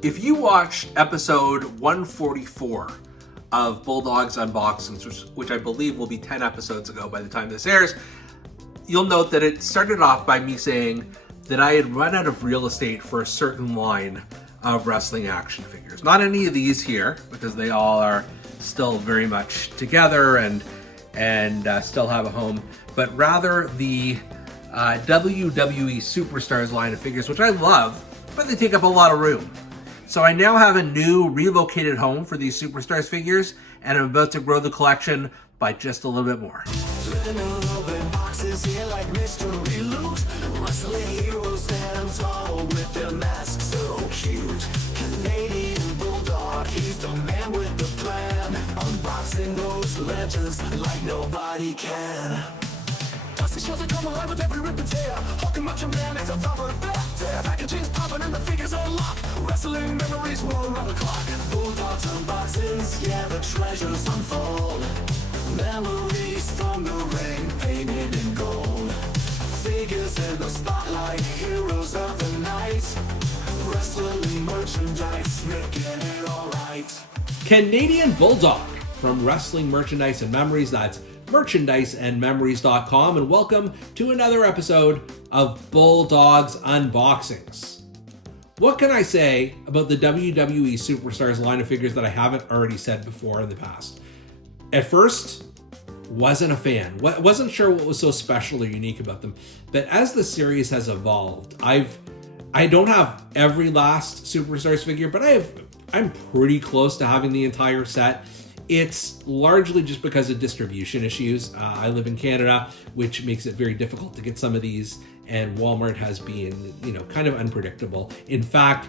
If you watched episode 144 of Bulldog's Unboxings, which I believe will be 10 episodes ago by the time this airs, you'll note that it started off by me saying that I had run out of real estate for a certain line of wrestling action figures. Not any of these here, because they all are still very much together and still have a home, but rather the WWE Superstars line of figures, which I love, but they take up a lot of room. So I now have a new relocated home for these Superstars figures, and I'm about to grow the collection by just a little bit more. Wrestling heroes stand tall with their masks so cute. Canadian Bulldog, he's the man with the plan. Unboxing those legends like nobody can. Dusty shows that come alive with every rip and tear. Hulking Macho Man is a thumper back there. Packaging's popping and the figures are locked. Wrestling memories will run the clock. Bulldogs unboxings, yeah, the treasures unfold. Memories from the ring, painted in gold. Figures in the spotlight, heroes of the night. Wrestling merchandise, making it alright. Canadian Bulldog from Wrestling Merchandise and Memories. That's merchandiseandmemories.com, and welcome to another episode of Bulldog's Unboxings. What can I say about the WWE Superstars line of figures that I haven't already said before in the past? At first, wasn't a fan. Wasn't sure what was so special or unique about them. But as the series has evolved, I don't have every last Superstars figure, but I'm pretty close to having the entire set. It's largely just because of distribution issues. I live in Canada, which makes it very difficult to get some of these, and Walmart has been, kind of unpredictable. In fact,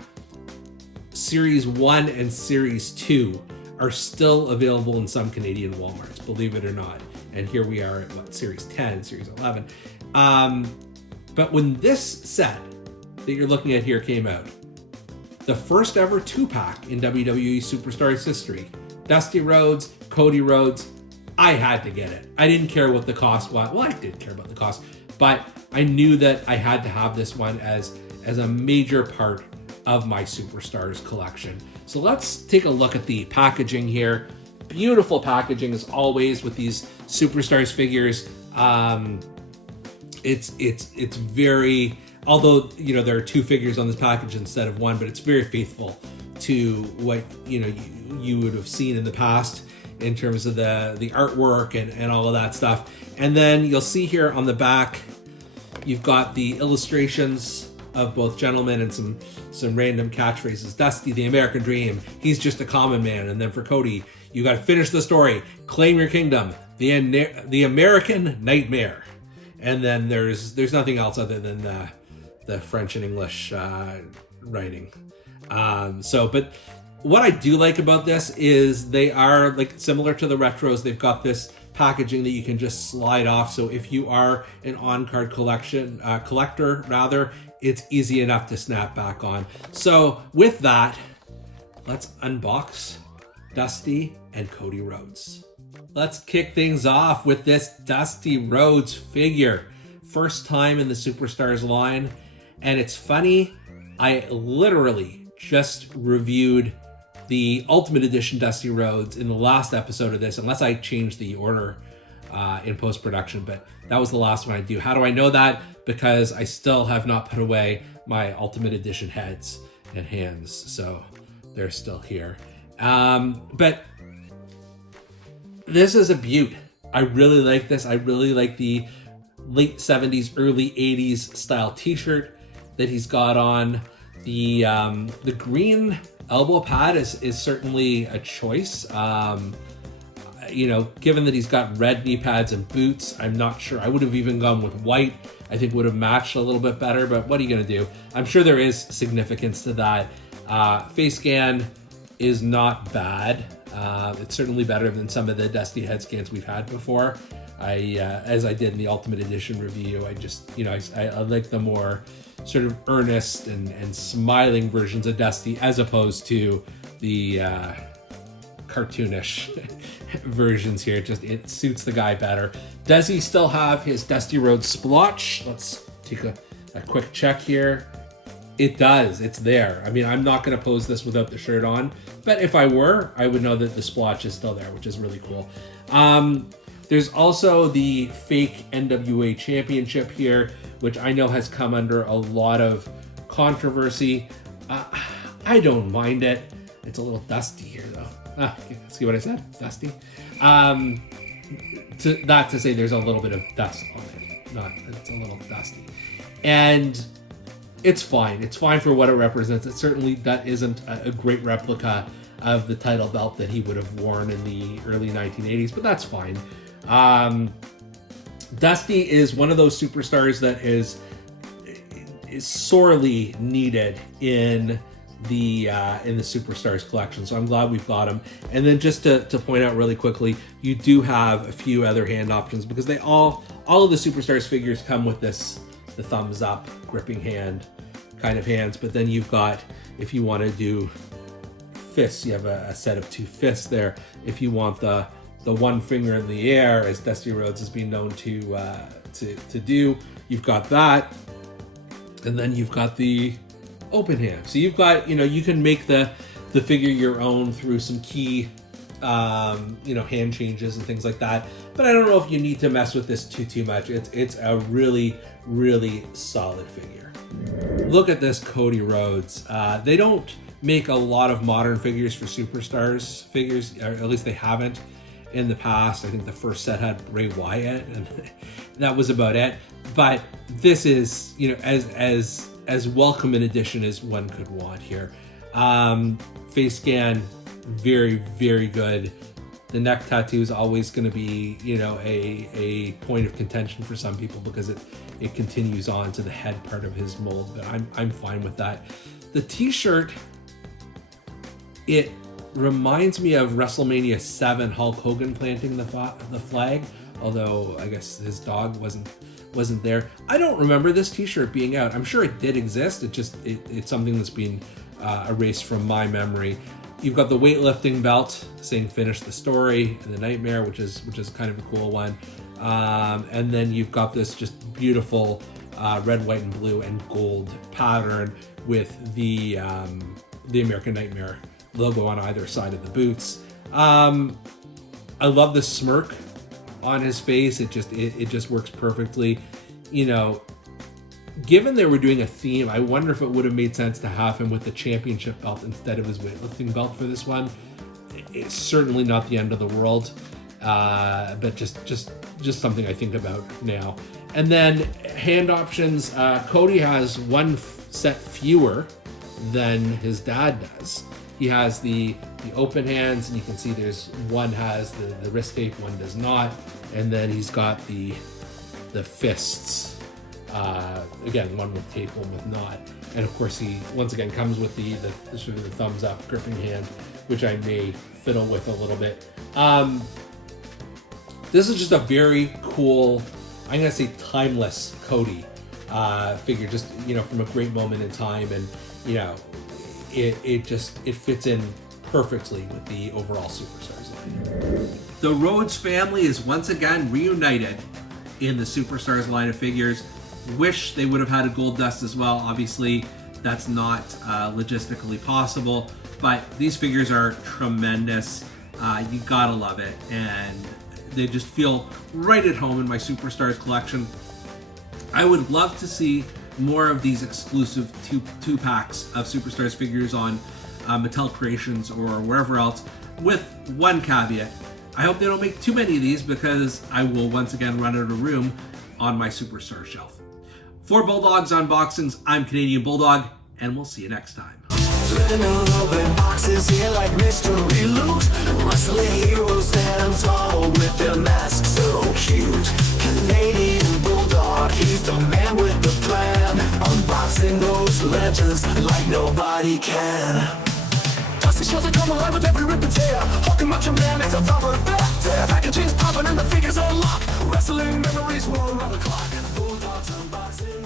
Series 1 and Series 2 are still available in some Canadian Walmarts, believe it or not. And here we are at Series 10, Series 11. But when this set that you're looking at here came out, the first ever 2-pack in WWE Superstars history, Dusty Rhodes, Cody Rhodes, I had to get it. I didn't care what the cost was. Well, I did care about the cost, but I knew that I had to have this one as a major part of my Superstars collection. So let's take a look at the packaging here. Beautiful packaging as always with these Superstars figures. It's very, although there are 2 figures on this package instead of 1, but it's very faithful to what you would have seen in the past in terms of the artwork and all of that stuff. And then you'll see here on the back, you've got the illustrations of both gentlemen and some random catchphrases. Dusty, the American Dream, he's just a common man. And then for Cody, you got to finish the story, claim your kingdom, the American Nightmare. And then there's nothing else other than the French and English writing. But what I do like about this is they are similar to the retros. They've got this packaging that you can just slide off. So if you are an on-card collector, it's easy enough to snap back on. So with that, let's unbox Dusty and Cody Rhodes. Let's kick things off with this Dusty Rhodes figure. First time in the Superstars line. And it's funny, I literally just reviewed the Ultimate Edition Dusty Rhodes in the last episode of this, unless I changed the order in post-production, but that was the last one I do. How do I know that? Because I still have not put away my Ultimate Edition heads and hands, so they're still here. But this is a beaut. I really like this. I really like the late 70s, early 80s style t-shirt that he's got on. The green elbow pad is certainly a choice. Given that he's got red knee pads and boots, I'm not sure. I would have even gone with white. I think would have matched a little bit better, but what are you going to do? I'm sure there is significance to that. Face scan is not bad. It's certainly better than some of the Dusty head scans we've had before. As I did in the Ultimate Edition review, I like the more sort of earnest and smiling versions of Dusty as opposed to the cartoonish versions here. It suits the guy better. Does he still have his Dusty Rhodes splotch? Let's take a quick check here. It does. It's there. I mean, I'm not going to pose this without the shirt on, but if I were, I would know that the splotch is still there, which is really cool. There's also the fake NWA Championship here, which I know has come under a lot of controversy. I don't mind it. It's a little dusty here, though. See what I said? Dusty. Not to say there's a little bit of dust on it. It's a little dusty. And it's fine. It's fine for what it represents. It certainly that isn't a great replica of the title belt that he would have worn in the early 1980s, but that's fine. Dusty is one of those superstars that is sorely needed in the Superstars collection, so I'm glad we've got him. And then just to point out really quickly, you do have a few other hand options, because they all of the Superstars figures come with the thumbs up gripping hand kind of hands. But then you've got, if you want to do fists, you have a set of 2 fists there. If you want the one finger in the air, as Dusty Rhodes has been known to do, you've got that. And then you've got the open hand. So you've got, you can make the figure your own through some key hand changes and things like that. But I don't know if you need to mess with this too much. It's a really, really solid figure. Look at this Cody Rhodes. They don't make a lot of modern figures for Superstars figures, or at least they haven't in the past. I think the first set had Bray Wyatt, and that was about it. But this is, as welcome an addition as one could want here. Face scan, very, very good. The neck tattoo is always going to be, a point of contention for some people, because it continues on to the head part of his mold. But I'm fine with that. The t-shirt, it reminds me of WrestleMania 7 Hulk Hogan planting the flag, although I guess his dog wasn't there. I don't remember this t-shirt being out. I'm sure it did exist. It's something that's been erased from my memory. You've got the weightlifting belt saying "Finish the Story" and the Nightmare, which is kind of a cool one. And then you've got this just beautiful red, white, and blue and gold pattern with the American Nightmare logo on either side of the boots. I love the smirk on his face. It just works perfectly. Given they were doing a theme, I wonder if it would have made sense to have him with the championship belt instead of his weightlifting belt for this one. It's certainly not the end of the world, but just something I think about now. And then hand options. Cody has one set fewer than his dad does. He has the open hands, and you can see there's one has the wrist tape, one does not. And then he's got the fists. Again, one with tape, one with not. And of course, he once again comes with the sort of the thumbs up gripping hand, which I may fiddle with a little bit. This is just a very cool, I'm gonna say timeless Cody figure, just from a great moment in time, and it fits in perfectly with the overall Superstars line. The Rhodes family is once again reunited in the Superstars line of figures. Wish they would have had a gold dust as well. Obviously, that's not logistically possible, but these figures are tremendous. You gotta love it, and they just feel right at home in my Superstars collection. I would love to see more of these exclusive two packs of Superstars figures on Mattel Creations or wherever else, with one caveat. I hope they don't make too many of these, because I will once again run out of room on my Superstar shelf. For Bulldog's Unboxings, I'm Canadian Bulldog, and we'll see you next time. Boxes here like mystery loot. Wrestling heroes stand tall with their masks so cute. Canadian Bulldog, he's the man with the plan. Unboxing those legends like nobody can. Dusty shows that come alive with every rip and tear. Hulk and Macho Man, it's a rubber back there. Packaging's popping and the figures are locked. Wrestling memories roll around the clock. Bulldog's Unboxing.